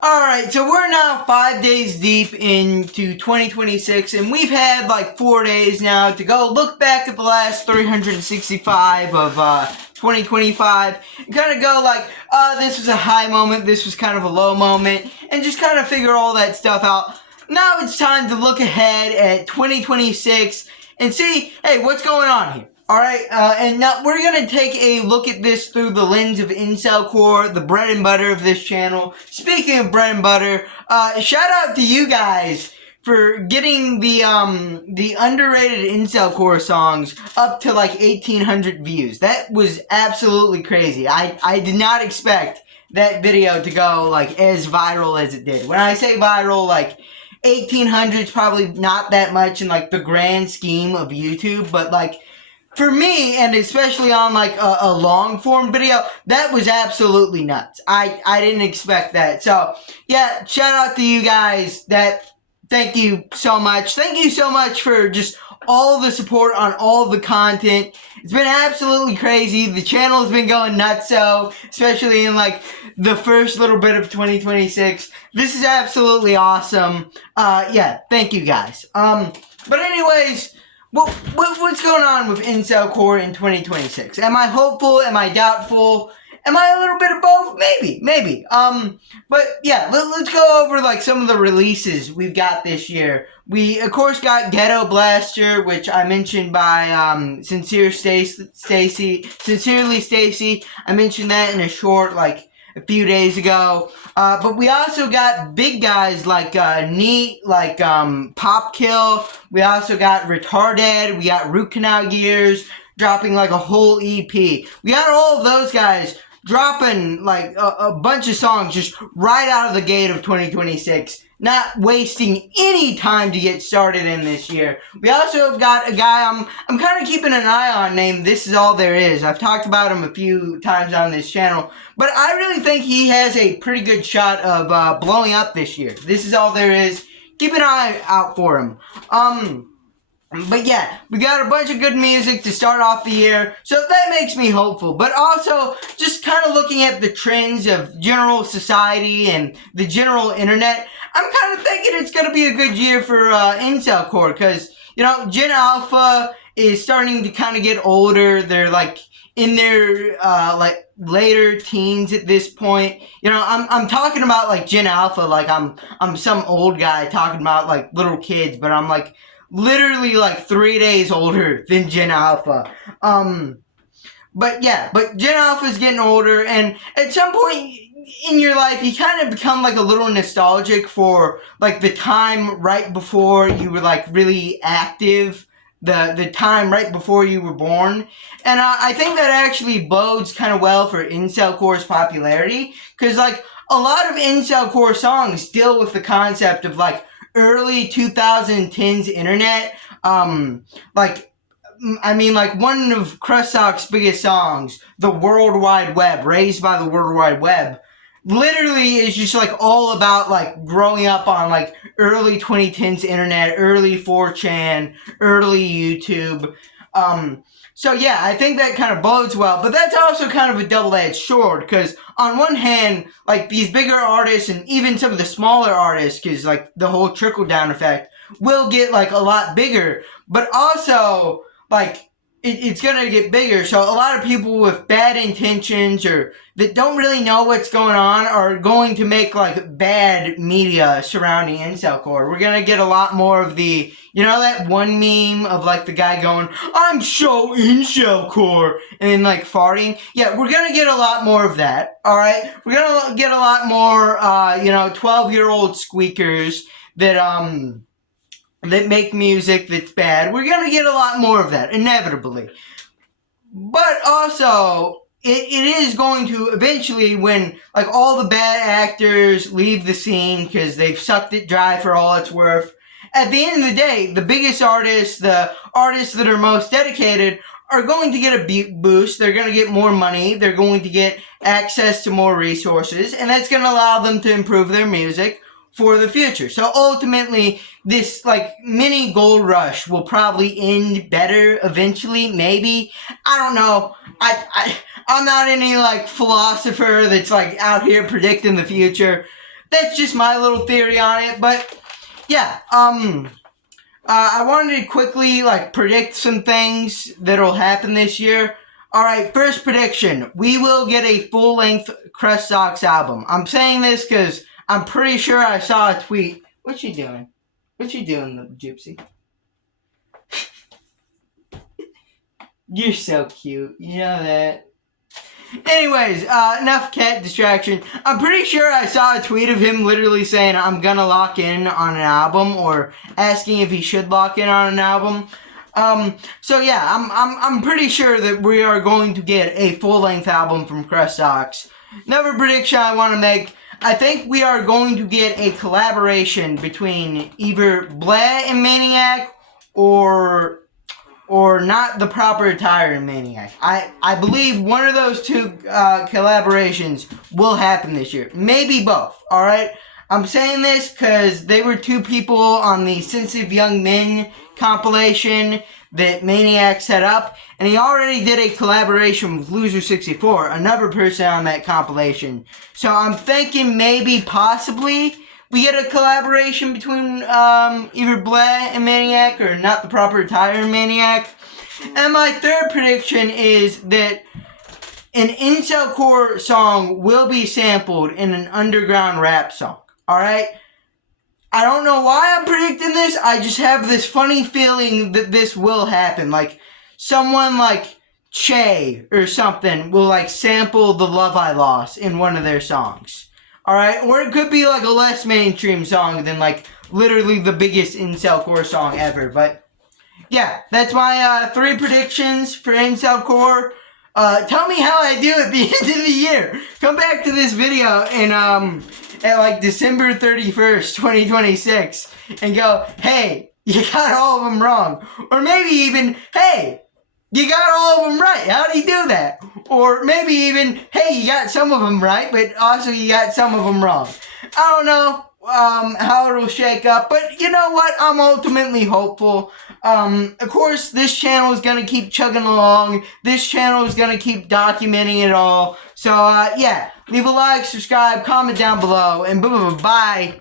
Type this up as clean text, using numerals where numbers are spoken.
Alright, so we're now 5 days deep into 2026, and we've had like 4 days now to go look back at the last 365 of 2025 and kind of go like, this was a high moment, this was kind of a low moment, and just kind of figure all that stuff out. Now it's time to look ahead at 2026 and see, hey, what's going on here? Alright, and now we're going to take a look at this through the lens of Incelcore, the bread and butter of this channel. Speaking of bread and butter, shout out to you guys for getting the underrated Incelcore songs up to like 1,800 views. That was absolutely crazy. I did not expect that video to go like as viral as it did. When I say viral, like 1,800 is probably not that much in like the grand scheme of YouTube, but like for me, and especially on like a long form video, that was absolutely nuts. I didn't expect that. So yeah, shout out to you guys. Thank you so much. Thank you so much for just all the support on all the content. It's been absolutely crazy. The channel has been going nuts, so especially in like the first little bit of 2026. This is absolutely awesome. Yeah, thank you guys. But anyways, what's going on with Incelcore in 2026? Am I hopeful? Am I doubtful? Am I a little bit of both? Maybe. But yeah, let's go over like some of the releases we've got this year. We of course got Ghetto Blaster, which I mentioned by Sincerely Stacy. I mentioned that in a short like a few days ago. But we also got big guys like Neat, like Pop Kill. We also got Retarded. We got Root Canal Gears dropping like a whole EP. We got all of those guys dropping like a bunch of songs just right out of the gate of 2026. Not wasting any time to get started in this year. We also got a guy I'm kind of keeping an eye on named This Is All There Is. I've talked about him a few times on this channel, but I really think he has a pretty good shot of blowing up this year. This Is All There Is. Keep an eye out for him. But yeah, we got a bunch of good music to start off the year, so that makes me hopeful. But also, just kind of looking at the trends of general society and the general internet, I'm kind of thinking it's going to be a good year for Incelcore, because, you know, Gen Alpha is starting to kind of get older. They're like in their like later teens at this point. You know, I'm talking about like Gen Alpha like I'm some old guy talking about like little kids, but I'm like literally like 3 days older than Gen Alpha. But yeah, but Gen Alpha is getting older, and at some point in your life, you kind of become like a little nostalgic for like the time right before you were like really active, the time right before you were born. And I think that actually bodes kind of well for Incelcore's popularity, because like a lot of Incelcore songs deal with the concept of like early 2010s internet. Like, I mean, like one of Krusok's biggest songs, The World Wide Web, Raised by the World Wide Web, literally is just like all about like growing up on like early 2010s internet, early 4chan, early YouTube. So yeah, I think that kind of bodes well, but that's also kind of a double-edged sword, because on one hand, like these bigger artists and even some of the smaller artists, because like the whole trickle-down effect will get like a lot bigger, but also like it's gonna get bigger, so a lot of people with bad intentions or that don't really know what's going on are going to make like bad media surrounding Incelcore. We're gonna get a lot more of the, you know, that one meme of like the guy going, "I'm so Incelcore," and then like farting. Yeah, we're gonna get a lot more of that. All right, we're gonna get a lot more, you know, 12-year-old squeakers that make music that's bad. We're gonna get a lot more of that, inevitably. But also, it is going to eventually, when like all the bad actors leave the scene because they've sucked it dry for all it's worth, at the end of the day, the biggest artists, the artists that are most dedicated, are going to get a boost. They're going to get more money. They're going to get access to more resources, and that's going to allow them to improve their music for the future. So ultimately, this like mini gold rush will probably end better eventually, maybe. I don't know. I'm not any like philosopher that's like out here predicting the future. that's just my little theory on it. But yeah, I wanted to quickly predict some things that'll happen this year. All right, first prediction: we will get a full-length Crust Socks album. I'm saying this because I'm pretty sure I saw a tweet. What you doing? What you doing, Gypsy? You're so cute. You know that. Anyways, enough cat distraction. I'm pretty sure I saw a tweet of him literally saying, I'm gonna lock in on an album, or asking if he should lock in on an album. So yeah, I'm pretty sure that we are going to get a full-length album from Crust Socks. Another prediction I want to make, I think we are going to get a collaboration between either Bleh and Maniac, or Not the Proper Attire and Maniac. I believe one of those two collaborations will happen this year. Maybe both, alright? I'm saying this because they were two people on the Sensitive Young Men compilation that Maniac set up, and he already did a collaboration with Loser64, another person on that compilation. So I'm thinking maybe, possibly, we get a collaboration between either Bleh and Maniac, or Not the Proper Attire and Maniac. And my third prediction is that an Incelcore song will be sampled in an underground rap song. Alright? I don't know why I'm predicting this. I just have this funny feeling that this will happen. Like, someone like Che or something will sample The Love I Lost in one of their songs. Alright? Or it could be a less mainstream song than literally the biggest Incelcore song ever. But yeah, that's my 3 predictions for Incelcore. Tell me how I do at the end of the year. Come back to this video in at December 31st, 2026, and go, hey, you got all of them wrong. Or maybe even, hey, you got all of them right. How do you do that? Or maybe even, hey, you got some of them right, but also you got some of them wrong. I don't know how it'll shake up, but you know what? I'm ultimately hopeful. Of course, this channel is going to keep chugging along. This channel is going to keep documenting it all. So, yeah, leave a like, subscribe, comment down below, and bye.